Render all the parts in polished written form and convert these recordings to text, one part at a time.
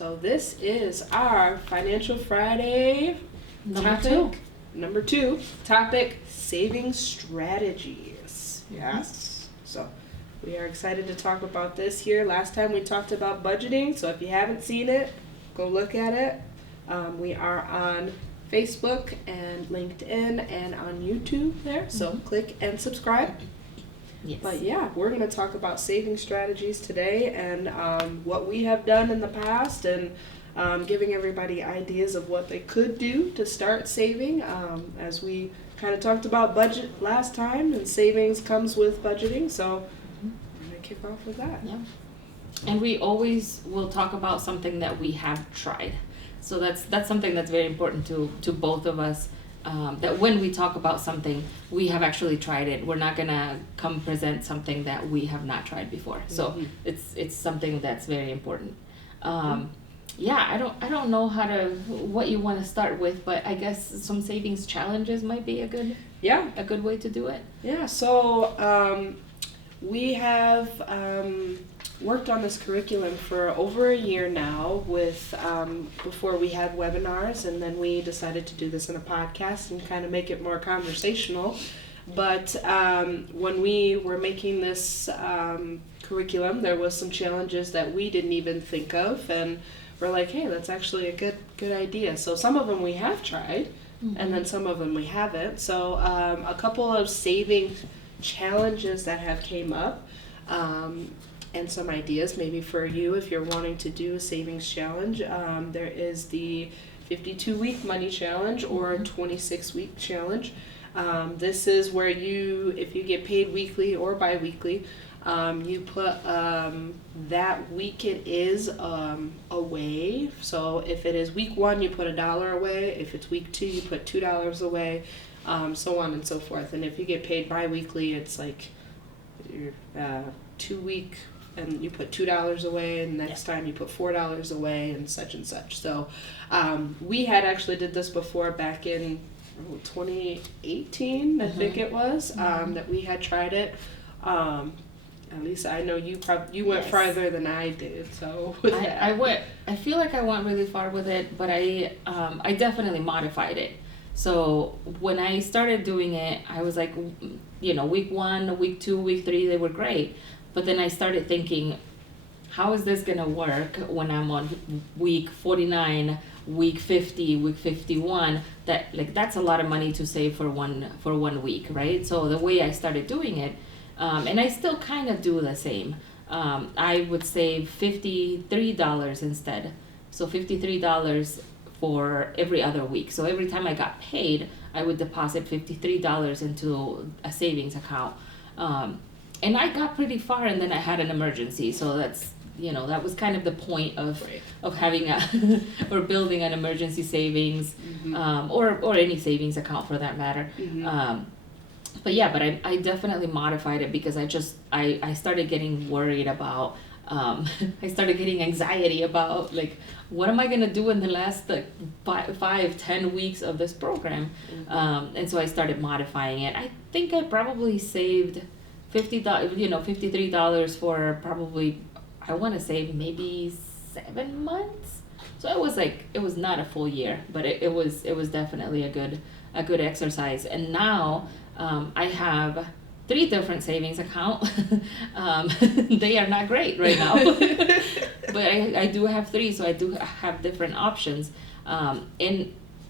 So this is our Financial Friday number two topic, saving strategies. Yes. So we are excited to talk about this here. Last time we talked about budgeting, so if you haven't seen it, go look at it. We are on Facebook and LinkedIn and on YouTube there, so click and subscribe. Yes. But yeah, we're going to talk about saving strategies today and what we have done in the past and giving everybody ideas of what they could do to start saving. As we kind of talked about budget last time, and savings comes with budgeting, so I'm going to kick off with that. Yeah. And we always will talk about something that we have tried. So that's something that's very important to both of us. That when we talk about something, we have actually tried it. We're not gonna come present something that we have not tried before. So it's something that's very important. Yeah, I don't know what you want to start with, but I guess some savings challenges might be a good way to do it. Yeah. So we have worked on this curriculum for over a year now with before we had webinars, and then we decided to do this in a podcast and kind of make it more conversational. But when we were making this curriculum, there was some challenges that we didn't even think of, and we're like, hey, that's actually a good idea. So some of them we have tried, and then some of them we haven't. So a couple of saving challenges that have came up, and some ideas maybe for you if you're wanting to do a savings challenge. There is the 52-week money challenge or 26-week challenge. This is where if you get paid weekly or bi-weekly, you put that week it is away. So if it is week 1, you put $1 away. If it's week 2, you put $2 away, so on and so forth. And if you get paid bi-weekly, it's like your 2-week, and you put $2 away, and next time you put $4 away, and such and such. So we had actually did this before back in 2018, I think it was, that we had tried it. At least I know you went farther than I did. So I feel like I went really far with it, but I definitely modified it. So when I started doing it, I was like, week 1, week 2, week 3, they were great. But then I started thinking, how is this gonna work when I'm on week 49, week 50, week 51? That's a lot of money to save for one week, right? So the way I started doing it, and I still kind of do the same. I would save $53 instead. So $53 for every other week. So every time I got paid, I would deposit $53 into a savings account. And I got pretty far, and then I had an emergency. So that's, that was kind of the point of having or building an emergency savings, or any savings account for that matter. But I definitely modified it because I started getting worried about, I started getting anxiety about, what am I going to do in the last 5-10 weeks of this program? And so I started modifying it. I think I probably saved $53 for probably, I want to say maybe 7 months. So it was not a full year, but it was definitely a good exercise. And now I have 3 different savings accounts. They are not great right now, but I do have 3, so I do have different options.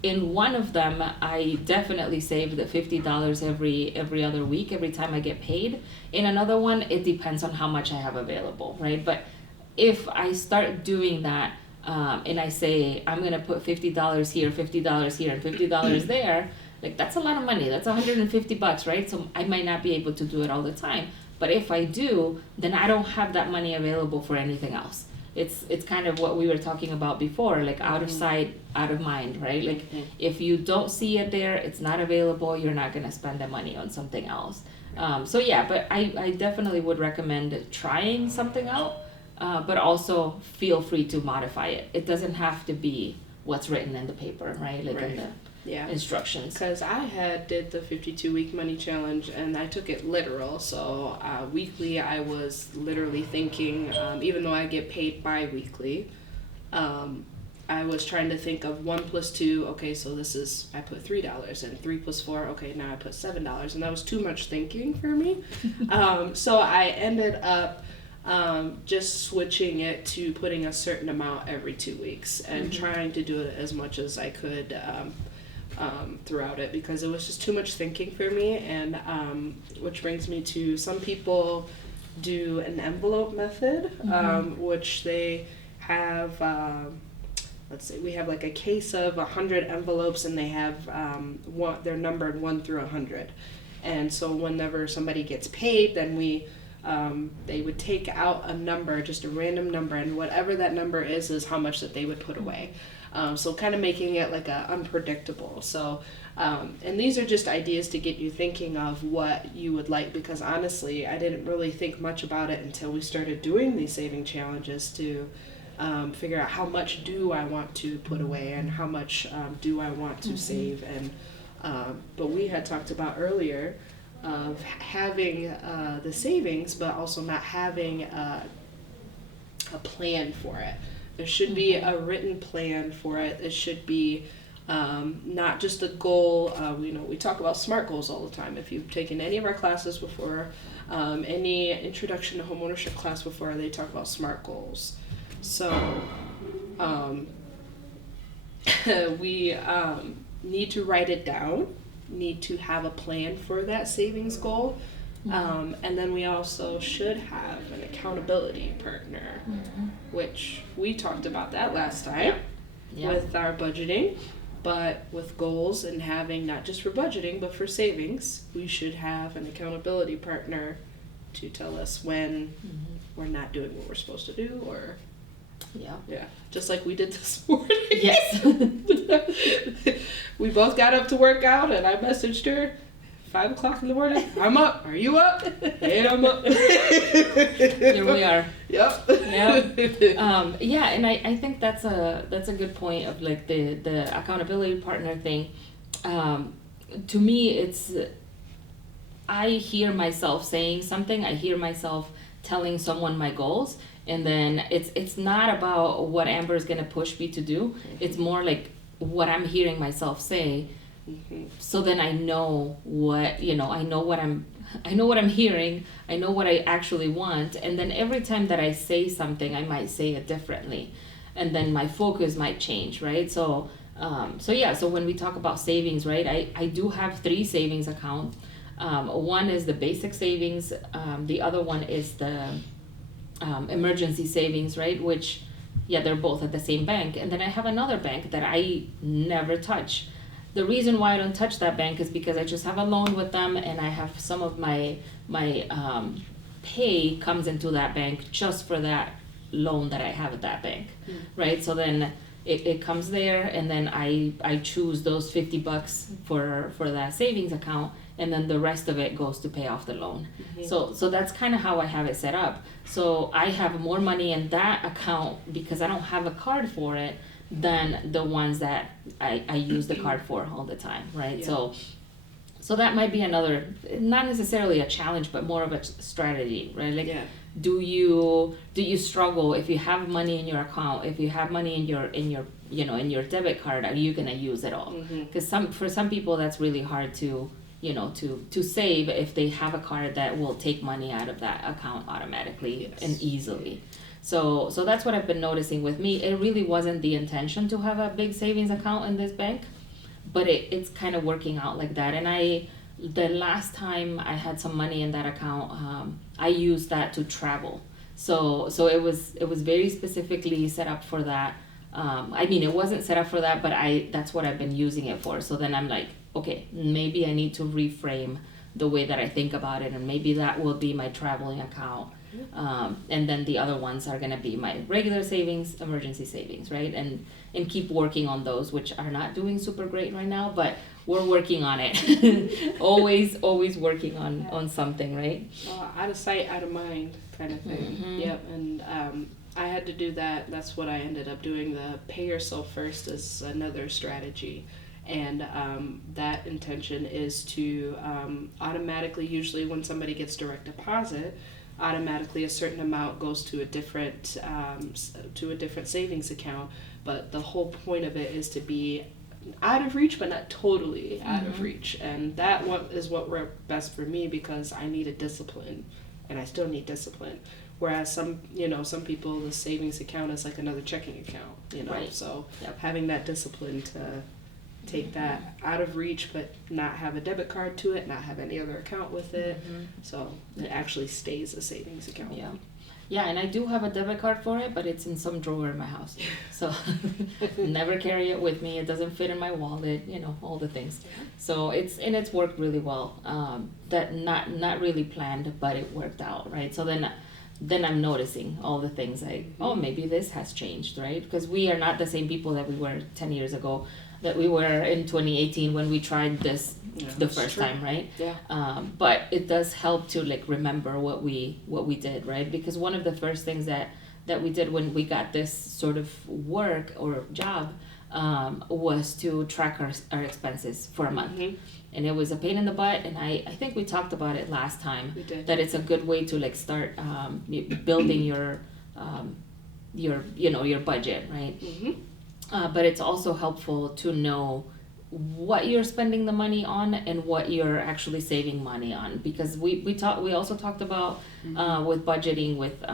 In one of them, I definitely save the $50 every other week, every time I get paid. In another one, it depends on how much I have available, right? But if I start doing that, and I say I'm gonna put $50 here, $50 here, and $50 there, that's a lot of money. That's $150, right? So I might not be able to do it all the time. But if I do, then I don't have that money available for anything else. It's kind of what we were talking about before, out of sight, out of mind, right? If you don't see it there, it's not available, you're not gonna spend the money on something else. But I definitely would recommend trying something out, but also feel free to modify it. It doesn't have to be what's written in the paper, right? In the instructions. Because I did the 52-week money challenge, and I took it literal. So weekly, I was literally thinking, even though I get paid bi-weekly, I was trying to think of 1 plus 2. Okay, so this is, I put $3, and 3 plus 4. Okay, now I put $7, and that was too much thinking for me. So I ended up just switching it to putting a certain amount every 2 weeks and trying to do it as much as I could throughout it, because it was just too much thinking for me. And which brings me to, some people do an envelope method, which they have. Let's see, we have like a case of 100 envelopes, and they have they're numbered 1 through 100. And so whenever somebody gets paid, then they would take out a number, just a random number, and whatever that number is how much that they would put away. So kind of making it like a unpredictable. So, and these are just ideas to get you thinking of what you would like, because honestly, I didn't really think much about it until we started doing these saving challenges to figure out how much do I want to put away and how much do I want to save. And but we had talked about earlier of having the savings, but also not having a plan for it. There should be a written plan for it. It should be not just a goal. We talk about SMART goals all the time. If you've taken any of our classes before, any introduction to homeownership class before, they talk about SMART goals. So we need to write it down, need to have a plan for that savings goal. And then we also should have an accountability partner, which we talked about that last time with our budgeting. But with goals and having, not just for budgeting, but for savings, we should have an accountability partner to tell us when we're not doing what we're supposed to do, or just like we did this morning. Yes. We both got up to work out, and I messaged her 5 o'clock in the morning. I'm up. Are you up? And I'm up. Here we are. Yep. Yeah, and I think that's a good point of like the accountability partner thing. To me, it's, I hear myself saying something. I hear myself telling someone my goals, and then it's not about what Amber is gonna push me to do. It's more like what I'm hearing myself say. So then I know what, I know what I'm hearing, I know what I actually want, and then every time that I say something, I might say it differently, and then my focus might change, right? So when we talk about savings, right, I do have 3 savings accounts. One is the basic savings, the other one is the emergency savings, right, which, they're both at the same bank, and then I have another bank that I never touch. The reason why I don't touch that bank is because I just have a loan with them, and I have some of my pay comes into that bank just for that loan that I have at that bank, right? So then it comes there, and then I choose those $50 for that savings account, and then the rest of it goes to pay off the loan. So that's kind of how I have it set up. So I have more money in that account because I don't have a card for it than the ones that I use the card for all the time, right? So that might be another, not necessarily a challenge, but more of a strategy, right? Like, do you struggle if you have money in your account, if you have money in your debit card, are you gonna use it all? Because for some people that's really hard to save if they have a card that will take money out of that account automatically and easily. So that's what I've been noticing with me. It really wasn't the intention to have a big savings account in this bank, but it's kind of working out like that. And the last time I had some money in that account, I used that to travel. So it was very specifically set up for that. It wasn't set up for that, but that's what I've been using it for. So then I'm like, okay, maybe I need to reframe the way that I think about it, and maybe that will be my traveling account. And then the other ones are going to be my regular savings, emergency savings, right? And keep working on those, which are not doing super great right now, but we're working on it. always working on something, right? Out of sight, out of mind kind of thing. Yep. And I had to do that. That's what I ended up doing. The pay yourself first is another strategy. And that intention is to automatically, usually when somebody gets direct deposit, automatically a certain amount goes to a different savings account. But the whole point of it is to be out of reach, but not totally out of reach. And that is what worked best for me, because I needed discipline, and I still need discipline. Whereas some people, the savings account is like another checking account, Right. So Yep. having that discipline to take that out of reach, but not have a debit card to it, not have any other account with it, so it actually stays a savings account. Yeah. Yeah, and I do have a debit card for it, but it's in some drawer in my house. So never carry it with me. It doesn't fit in my wallet, all the things. So it's worked really well. That not really planned, but it worked out, right? So then I'm noticing all the things like, oh, maybe this has changed, right? Because we are not the same people that we were 10 years ago, that we were in 2018 when we tried this the first time, right? Yeah. But it does help to like remember what we did, right? Because one of the first things that we did when we got this sort of work or job was to track our expenses for a month. And it was a pain in the butt, and I think we talked about it last time. We did. That it's a good way to like start building your budget, right? But it's also helpful to know what you're spending the money on and what you're actually saving money on, because we also talked about with budgeting with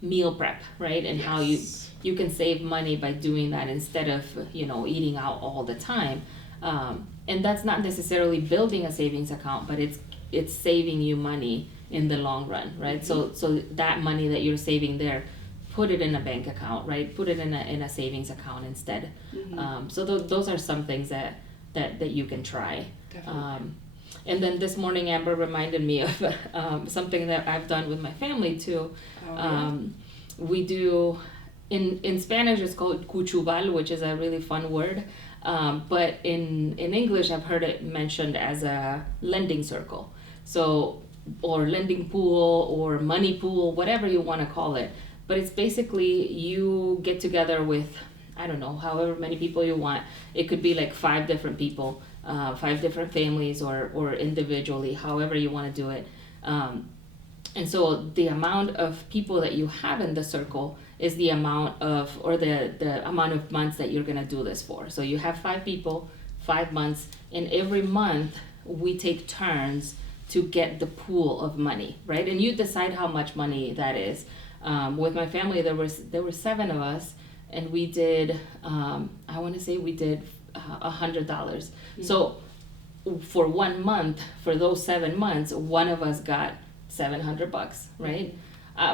meal prep, right? And how you can save money by doing that instead of eating out all the time. And that's not necessarily building a savings account, but it's saving you money in the long run, right? So that money that you're saving there, put it in a bank account, right? Put it in a savings account instead. So those are some things that you can try. Definitely. And then this morning, Amber reminded me of something that I've done with my family too. We do, in Spanish it's called cuchubal, which is a really fun word. But in English, I've heard it mentioned as a lending circle. So, or lending pool or money pool, whatever you want to call it. But it's basically you get together with, I don't know, however many people you want. It could be like 5 different people, 5 different families, or individually, however you want to do it. And so the amount of people that you have in the circle is the amount of, or the amount of months that you're gonna do this for. So you have 5 people, 5 months, and every month we take turns to get the pool of money, right? And you decide how much money that is. With my family, there were 7 of us, and we did, I want to say we did $100. So for 1 month, for those 7 months, one of us got $700, right?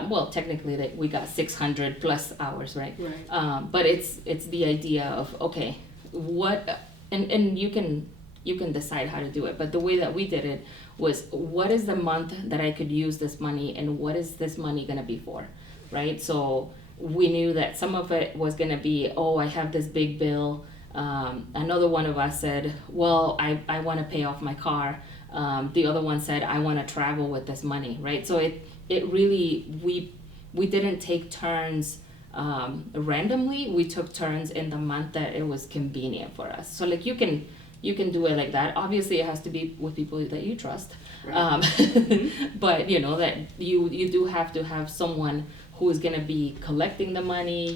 Well, technically we got 600 plus hours, right? Right. But it's the idea of, okay, what, and you can decide how to do it, but the way that we did it was, what is the month that I could use this money, and what is this money gonna be for, right? So we knew that some of it was gonna be, oh, I have this big bill. Another one of us said, well, I wanna pay off my car. The other one said, I wanna travel with this money, right? So it really, we didn't take turns randomly. We took turns in the month that it was convenient for us. So like you can do it like that. Obviously it has to be with people that you trust. Right. But that you do have to have someone who is gonna be collecting the money.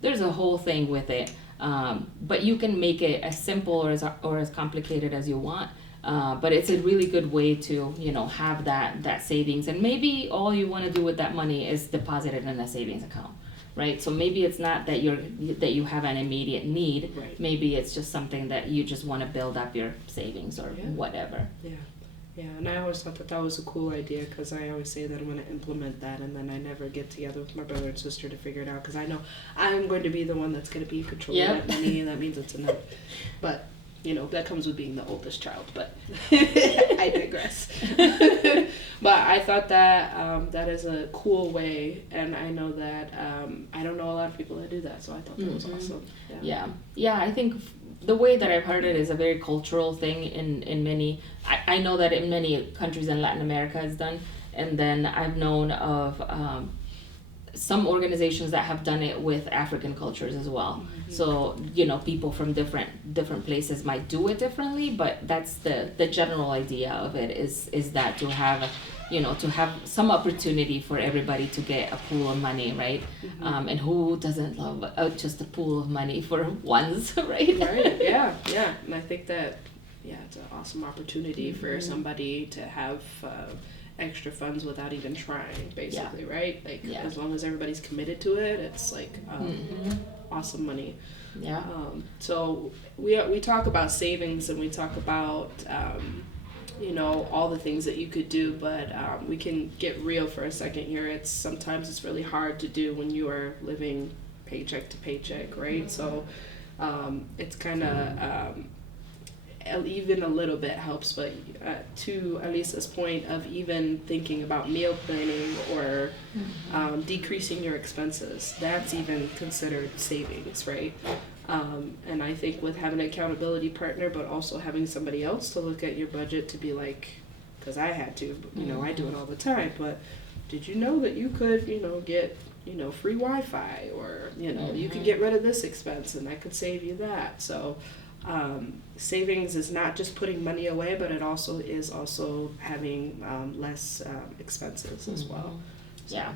There's a whole thing with it. But you can make it as simple or as complicated as you want. But it's a really good way to, have that savings, and maybe all you want to do with that money is deposit it in a savings account, right? So maybe it's not that you have an immediate need. Right. Maybe it's just something that you just want to build up your savings or whatever. Yeah, and I always thought that was a cool idea, because I always say that I'm going to implement that, and then I never get together with my brother and sister to figure it out, because I know I'm going to be the one that's going to be controlling that money, and that means it's enough. But that comes with being the oldest child, but I digress. But I thought that that is a cool way, and I know that I don't know a lot of people that do that, so I thought that was awesome. Yeah, I think the way that I've heard it is a very cultural thing in many, I know that in many countries in Latin America it's done, and then I've known of some organizations that have done it with African cultures as well. So, people from different places might do it differently, but that's the general idea of it is that to have to have some opportunity for everybody to get a pool of money, right? And who doesn't love just a pool of money for once, right? Right, yeah. And I think that, it's an awesome opportunity for somebody to have extra funds without even trying, basically, right? Like, as long as everybody's committed to it, it's like awesome money. Yeah. So we talk about savings and we talk about all the things that you could do, but we can get real for a second here. Sometimes it's really hard to do when you are living paycheck to paycheck, right? So it's kind of even a little bit helps, but to Alisa's point of even thinking about meal planning or decreasing your expenses, that's even considered savings, right? And I think with having an accountability partner, but also having somebody else to look at your budget to be like, because I had to, I do it all the time, but did you know that you could, get, free Wi-Fi, or, you could get rid of this expense and I could save you that. So savings is not just putting money away, but it also is having less expenses as well. So. Yeah.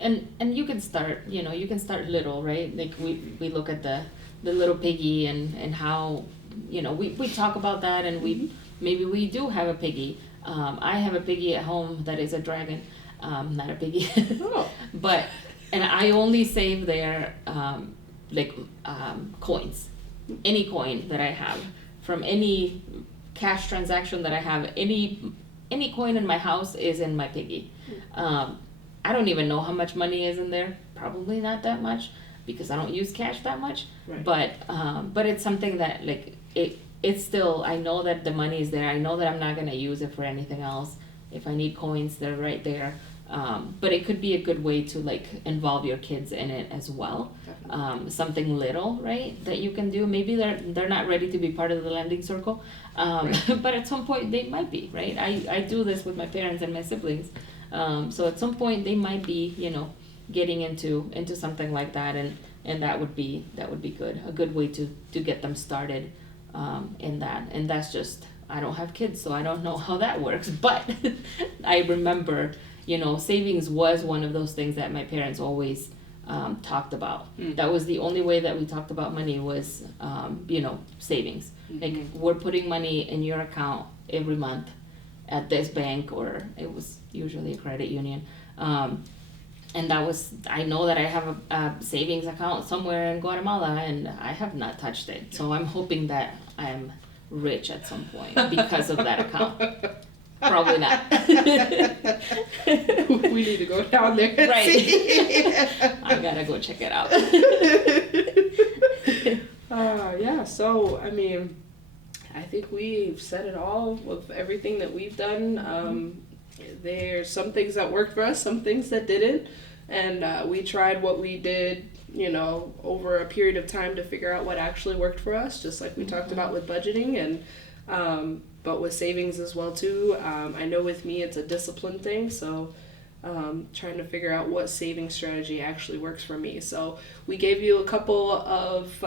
And you can start, you can start little, right? Like we look at the little piggy and how, we talk about that, and maybe we do have a piggy. I have a piggy at home that is a dragon, not a piggy. And I only save there coins. Any coin that I have from any cash transaction that I have, any coin in my house is in my piggy. I don't even know how much money is in there. Probably not that much, because I don't use cash that much. Right. But it's something that it's still, I know that the money is there. I know that I'm not gonna use it for anything else. If I need coins, they're right there. But it could be a good way to involve your kids in it as well. Something little, right, that you can do. Maybe they're not ready to be part of the lending circle, but at some point they might be, right? I do this with my parents and my siblings, so at some point they might be, getting into something like that, and that would be good, a good way to get them started in that. And that's just, I don't have kids, so I don't know how that works, but I remember, savings was one of those things that my parents always talked about. That was the only way that we talked about money was, savings. Like, we're putting money in your account every month at this bank, or it was usually a credit union. And that was, I know that I have a savings account somewhere in Guatemala, and I have not touched it. So I'm hoping that I'm rich at some point because of that account. Probably not. We need to go down there and see. I gotta go check it out. So, I think we've said it all with everything that we've done. There's some things that worked for us, some things that didn't. And we tried what we did, over a period of time to figure out what actually worked for us, just like we talked about with budgeting, and but with savings as well too. I know with me it's a discipline thing, so trying to figure out what saving strategy actually works for me. So we gave you a couple of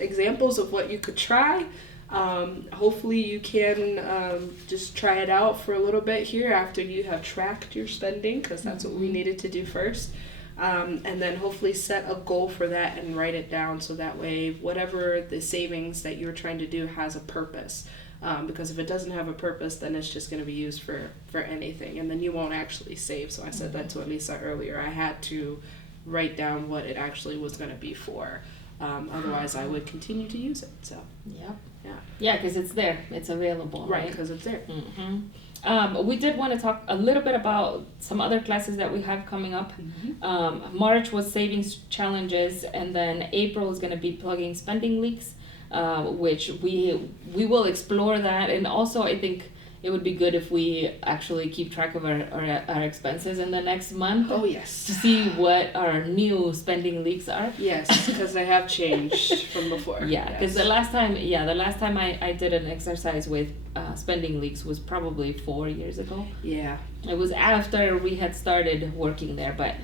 examples of what you could try. Hopefully you can just try it out for a little bit here after you have tracked your spending, because that's what we needed to do first. And then hopefully set a goal for that and write it down, so that way whatever the savings that you're trying to do has a purpose. Because if it doesn't have a purpose, then it's just going to be used for anything, and then you won't actually save. So I said that to Elisa earlier. I had to write down what it actually was going to be for. Otherwise, I would continue to use it. So yeah, because it's there, it's available, right? Because it's there. We did want to talk a little bit about some other classes that we have coming up. March was savings challenges, and then April is going to be plugging spending leaks. Which we will explore that, and also I think it would be good if we actually keep track of our expenses in the next month. Oh yes. To see what our new spending leaks are. Yes, because they have changed from before. Yeah, because the last time I did an exercise with spending leaks was probably 4 years ago. Yeah. It was after we had started working there, but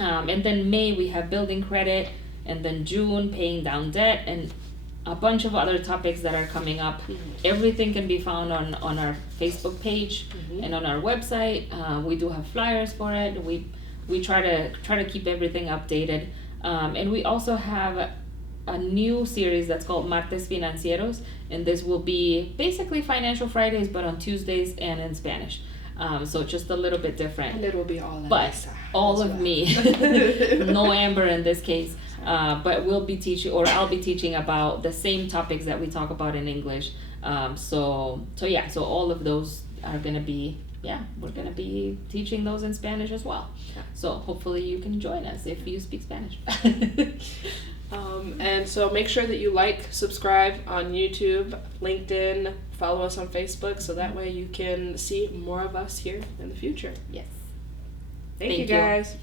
and then May we have building credit. And then June, paying down debt, and a bunch of other topics that are coming up. Everything can be found on our Facebook page and on our website. We do have flyers for it. We try to keep everything updated. And we also have a new series that's called Martes Financieros, and this will be basically Financial Fridays, but on Tuesdays and in Spanish. So just a little bit different. And it will be all But Elisa all as of well. me, no Amber in this case, but we'll be teaching, or I'll be teaching about the same topics that we talk about in English. So all of those are gonna be, we're gonna be teaching those in Spanish as well. Yeah. So hopefully you can join us if you speak Spanish. And so make sure that you like, subscribe on YouTube, LinkedIn, follow us on Facebook, so that way you can see more of us here in the future. Yes. Thank you Thank you. guys.